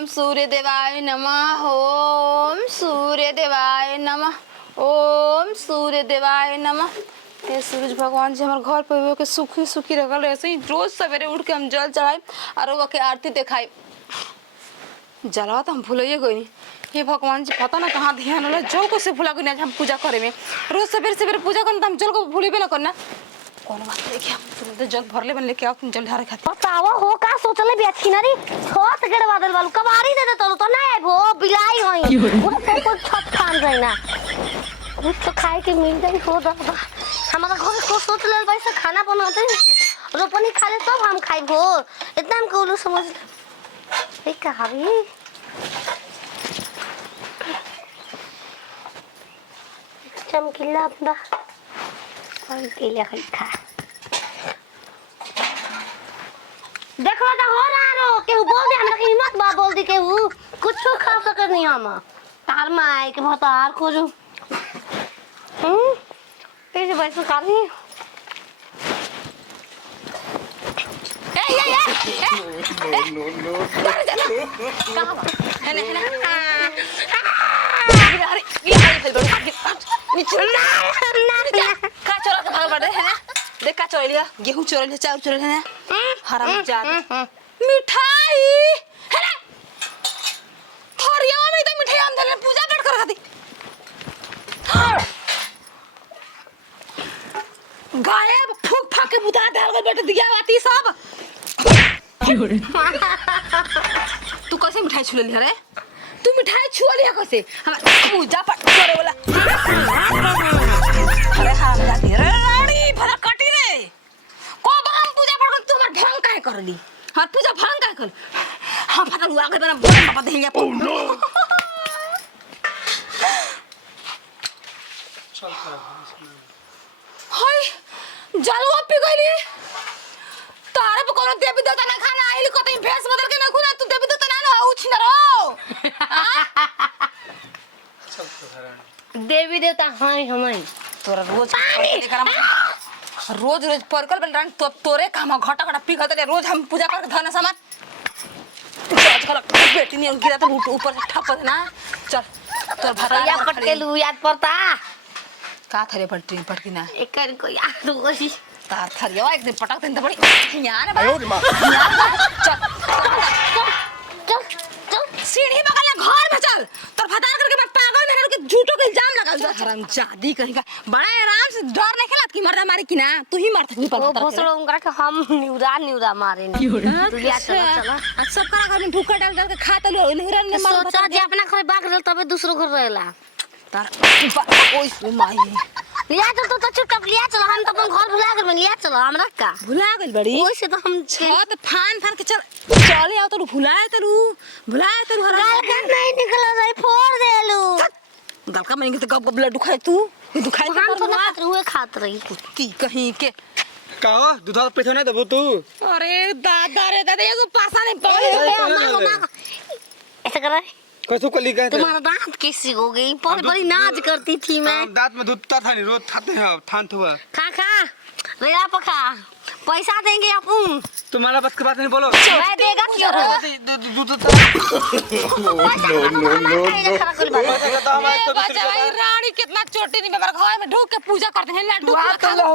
ओम सूर्य देवाय नमः। ओम सूर्य देवाय नमः। ओम सूर्य देवाय नमः। हे सूरज भगवान जी हमारे घर पर के सुखी सुखी रखल ऐसे ही रोज सवेरे उठ के हम जल चढ़ाई और वो के आरती दिखाई। जलवा तो हम भूलिए गई। हे भगवान जी पता ना कहाँ ध्यान होला जो को से भूला गई हम पूजा करे में रोज सवेरे सवेरे पूजा करना हम जल को भूलिबे ना करना। कौन बात देखिए हम तुरंत जल भर ले बन लेके आओ तुम जल ढारे खाते बतावा हो का सोचले बेची ना रे छत गेड़ बादल वालू कबारी दे दे तो ना आइबो बिलाई होई वो तो छत खान जाई ना कुछ तो खाए के मिल जाई हो दादा हमारा घर को सोच ले भाई से खाना बनाते रोपनी खा ले तब हम खाइबो इतना हम कोलू समझ ए कहावी चमकीला अपना और केला खा देखो ना हो रहा रो के बोल दे हमरा के हिम्मत बा बोल दी के वो कुछ खा सके नहीं हम तार माई के भतार खोजू कैसे बैठ खा ली नो है ना अरे ये का चोरा के भाग पड़े है ना देख का चोरा लिया गेहूं चोरा लिया चावल चोरा लिया हराम जादा मिठाई है ना थोरिया में तो मिठाई अंदर पूजा कर कर खाती गायब फूक फाक के बुता डाल के बैठ दिया आती सब तू कैसे मिठाई छुले लिया रे तू मिठाई छुआ लिया कैसे हम पूजा पाठ करे वाला अरे हराम जाती रे रानी भला कटी रे को हम पूजा पाठ कर तू हमर ढंग काहे कर ली हम पूजा भंग काहे कर हम पता लुआ के बना बोल पापा देहिया पर चल हाय जलवा पी गईली तारे पे कोनो देवी देवता ना खाना आइल को तो भेस बदल के ना खुना तू देवी देवता ना हो उछ न रो चल तो देवी देवता हाय हमई तोरा रोज रोज रोज परकल बन रन तो तोरे काम घटा घटा पी खतले रोज हम पूजा कर धन सामान आज कल बेटी ने गिरा तो ऊपर से ठप ना चल तोर भैया पटके लू याद पड़ता का थरे पटकी ना एक कर को याद होई तार थरिया एक दिन पटक देन त बड़ी यार आयो रे मां चल सीढ़ी बगल में घर में चल तोर भतार करके मैं पागल मेरे के झूठो के इल्जाम लगा जा हराम जादी कहीं का बड़ा आराम से डर नहीं खेलत की मरदा मारी की ना तू ही मार थकी पर भोसड़ो उनकरा के हम निउरा मारे तू या चला सब करा घर में भूखा डाल डाल के खा त लो निउरा ने मार सोचा जे अपना घर बाग रहल तबे दूसरो घर रहेला तार ओई ओ माई लिया तो चुपचाप लिया चलो हम तो अपन घर भुला गए लिया चलो हमरा का भुला गइल बड़ी ओइ से तो हम छत फान के चले आओ तो भुलाए तो गाल का नहीं निकल रही फोड़ देलू गाल का मैंने तो गप गप ब्लड दुखाए तू दुखाए हम तो ना हुए खात रही की कहीं के कावा दूधा पैसा नहीं देबो तू अरे दादा रे दादा एगो पासा नहीं पाओ ऐसा कर रहा कैसे कली कहते तुम्हारा दांत कैसी हो गई पर बड़ी नाज करती थी मैं दांत में दूध था नहीं रोज खाते हैं थान हुआ खा रेला पका पैसा देंगे अपन तुम्हारा बस के बात नहीं बोलो मैं देगा क्यों दूध बच्चा भाई रानी कितना छोटी नहीं मेरे घर में ढूक के पूजा करते हैं लड्डू खा लो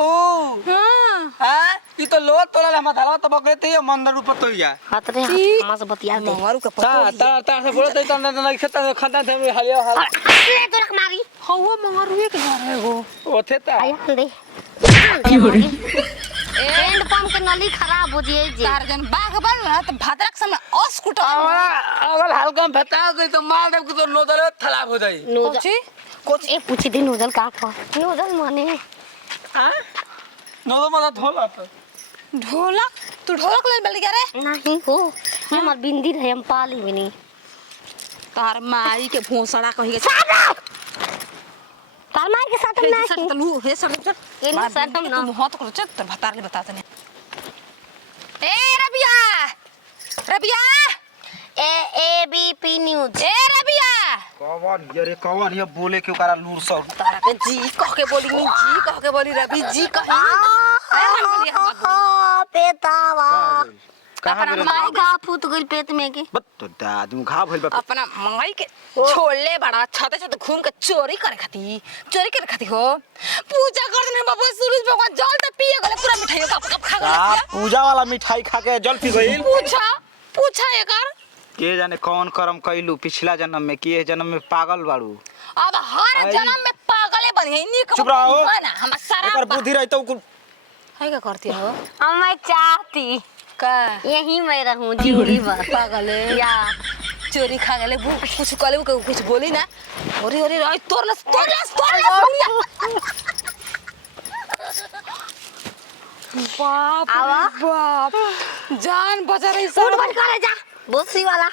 हां ये तो लो तोला हम थाला तो बकरे ते मंदिर ऊपर तो या हाथ रे हम से बतिया दे मंगारू का ता से बोलते तो नहीं खाता खाता थे हालिया हाल ले तो रख मारी हवा मंगारू के घर है वो ओथे ता आया दे एंड पंप के नली खराब हो जे तार जन बाग बन ना तो भाद्रक समय अस्कुट अगर हल्का बता गई तो मार दे तो नोदल खराब हो जाई कोची ए पूछी दिन नोजल का था नोजल माने हां नोदल मत धोला तो ढोलक तू ढोलक ले बल रे नहीं हो हमर बिंदी रहे हम पाली भी नहीं तार माई के भोसड़ा कहीं के तार माई के साथ नहीं तलू हे सब ये ना साथ हम ना बहुत कर चल भतार ले बता तने ए रबिया ए बी पी न्यूज़ ए रबिया कौन ये बोले क्यों करा लूर सौ तारा के जी कह के बोली जी कह के बोली रवि जी कह पेतावा कहाँ अपना गिरल माई घा फूट गइल पेट में के बत तो दादी घाव भइल बा अपना माई के छोड़ले बड़ा छते छते घूम के चोरी करे खाती हो पूजा कर देने बाबा सूरज भगवान जल त पिए गले पूरा मिठाई कप कप खा का गले पूजा वाला मिठाई खा के जल पी गइल पूछा एकर के जाने कौन कर्म कइलू पिछला जन्म में के जन्म में पागल बाड़ू अब हर आई। जन्म में पागले बन गई नी चुप रहो। हम सारा एकर बुद्धि रहतो है क्या करती हो अब मैं चाहती का यही मैं रहूं जिंदगी भर पागले या चोरी खा गले कुछ कले कुछ बोली ना ओरे ओरे ओए तोरलस बाप आवा। रे बाप जान बचा रही उठ सब बंद करे जा बोसी वाला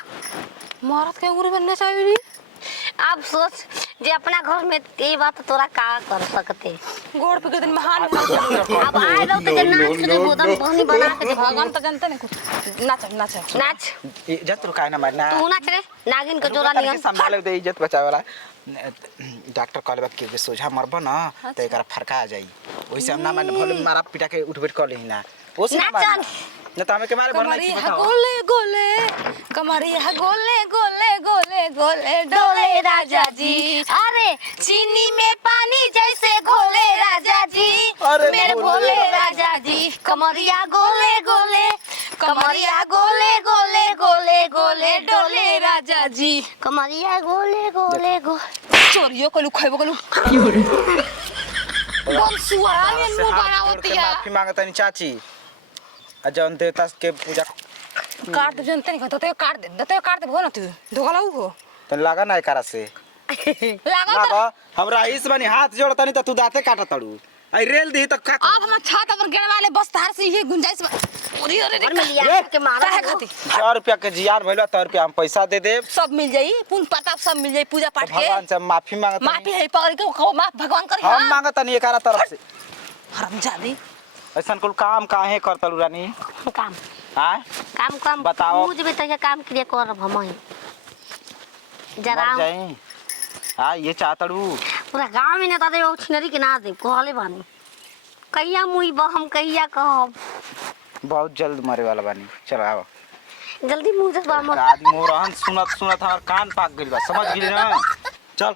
मरद के उंगली बनना चाहिए अब सोच जे अपना घर में ये बात तोरा का कर सकते गोड़ पे के दिन महान अब आए रहो तो नाच रे बोदम बहनी बना के दे भगवान तो जानते नहीं कुछ नाच नाच इज्जत रुकाए ना मारना तू नाच रे नागिन के जोड़ा नियन संभाले दे इज्जत बचावे वाला डॉक्टर कहले के सोझा मरबो ना तो एकरा फरका आ जाई ओइसे हम ना माने भले मारा पिटा के उठ बैठ कर लेही ना ओसे ना नाचन। मारना न त हमें के मारे भरना की कमरिया बताओ गोले गोले कमरिया गोले गोले गोले गोले डोले राजा जी अरे चीनी में पानी जैसे घोले राजा जी अरे मेरे भोले भोले राजा राजा जी कमरिया गोले गोले कमरिया गोले गोले गोले गोले डोले राजा जी कमरिया गोले गोले गो चोरियो कलू खैबो कलू बम सुहारा में मुंह बनावती है माफी मांगता नहीं चाची अजन देवता के पूजा काट दे जनते नहीं तो काट दे हो ना तू धोखा लाऊ हो तो लगा ना एकरा से लगा लगा हमरा इस बनी हाथ जोड़ता नहीं तो तू दाते काटा तड़ू आई रेल दी तो का अब हम छाता पर गिरने वाले बस तार से ये गुंजाइश ओरी ओरी और मिलिया के मारा काहे खाती 100 रुपया के जियान भइला 100 रुपया हम पैसा दे देब सब मिल जाई पुन प्रताप सब मिल जाई पूजा पाठ के भगवान से माफी मांगता माफी है पकड़ के कहो माफ भगवान कर हम मांगता नहीं एकरा तरफ से हरामजादी ऐसा कुल काम काहे करतलू रानी काम हां काम काम बताओ। मुझ में तो काम क्रिया करब हम ही जरा मर जाई हां ये चाहतड़ू पूरा गांव में नेता दे छिनरी के ना दे कहले बानी कहिया मुई हम कहिया कहब बहुत जल्द मरे वाला बानी चलो आओ जल्दी मुंह से बाम आदमी मोरहन सुनत सुनत हमार कान पाक गइल बा समझ गेली ना चल